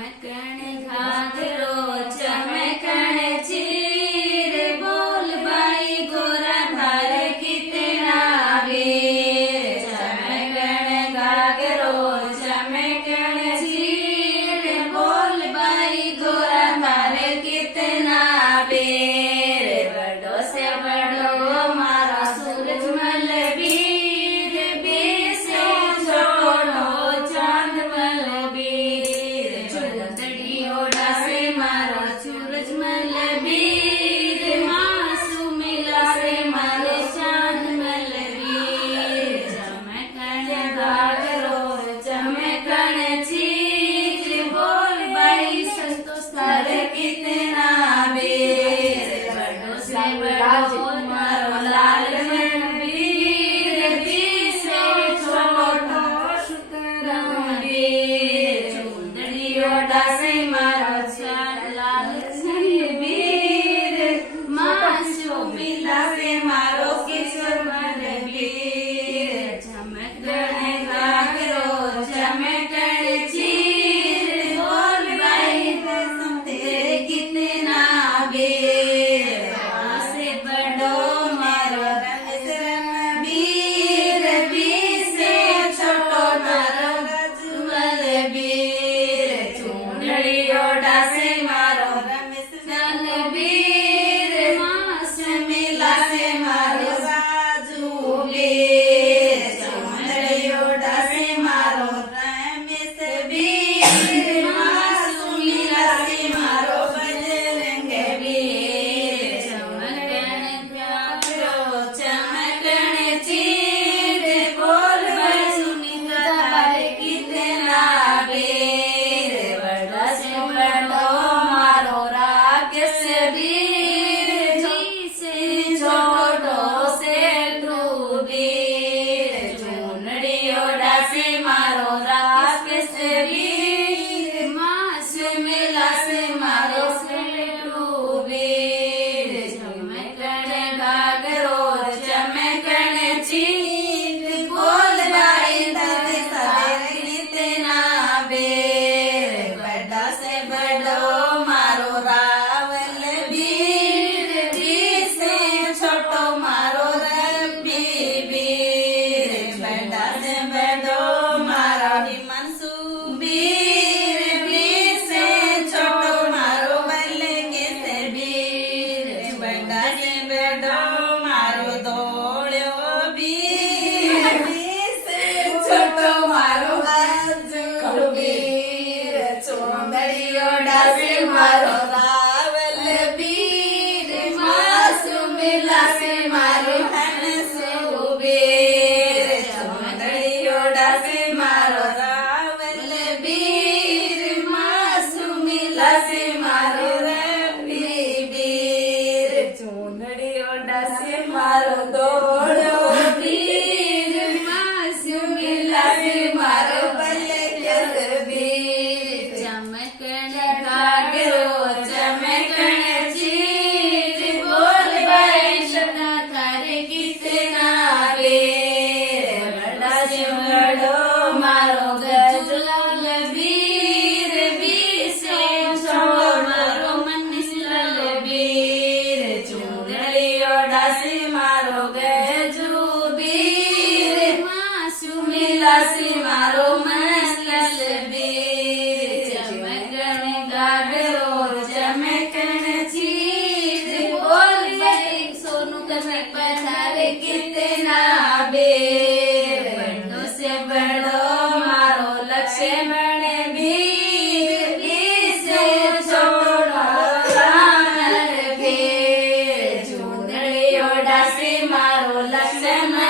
चमकण घाघरो चमकण चीर बोल बाई गोरा धार कितना वीर चमकण घाघरो चमकण चीर बोल बाई गोरा धार कितना वीर बड़ो से बड़ो मारा सूरजमल वीर बीर से छोड़ो चांदमल वीर चुंदड़ी ओढ़ा से मारो सूरजमल वीर मासूमिला से मारो चांदमल वीर चमकण घाघरो चमकण चीर बोल बाई संतोष थार कितना वीर बड़ो से बड़ो मारो लाल वीर बीर से छोड़ो शुक्रम वीर चुंदड़ी ओढ़ा से मारो लाल वीर मासूमिला से मारो किस्मत वीर चमकण घाघरो चमकण चीर बोल बाई तेरे कितना वीर से बड़ो मारो वीर बीर से छोटो मारो रजमल वीर चुंदड़ी ओढ़ा से मारो रमसल वीर मासूमिला से मारो राजू वीर चुंदड़ी ओढ़ा से मारो रमेश वीर मासूमिला से मारो बजरंग वीर चमकण घाघरो चमकण चीर बोल बाई सुनीता थार कितना वीर बड़ा से बड़ो मारो राकेश वीर जी से छोटो से वीर चुनड़ी ओढ़ा से मारो राकेश वीर मासूमिला से मारो वीर चमकण घाघरो चमकण चीर बोल बाई तेरे थार कितना वीर बड़ा से बड़ो मारो रावल वीर बीर से छोटो मारो रब्बी वीर बड़ा से बड़ो मारो हिमांशु वीर बीर से छोटो मारो बलकेश वीर बड़ा से बड़ो मारो दौड़ो वीर बीर से छोटो मारो अर्जुन वीर चुंदड़ी ओढ़ा से मारो रावल वीर मासूमिला से मारो हंसू वीर चुंदड़ी ओढ़ा से मारो रावल वीर मासूमिला से मारो रवि वीर चुंदड़ी ओढ़ा से मारो दौड़ो वीर मासूमिला से मारो बलकेश वीर चमकण घाघरो चमकण चीर बोल बाई शब्दा थार कितना वीर बड़ा से बड़ो मारो गजलाल वीर बीर से छोड़ो मारो मनीषलाल वीर चुंदड़ी ओढ़ा से मारो गजू वीर मासूमिला से मारो मनीषलाल वीर चमकण घाघरो चमकण चीर बोल बाई सोनू कनक पधार कितना वीर बड़ो से बड़ो मारो लक्ष्मण वीर बीर से छोड़ो रामल वीर चुंदड़ी ओढ़ा से मारो लक्ष्मण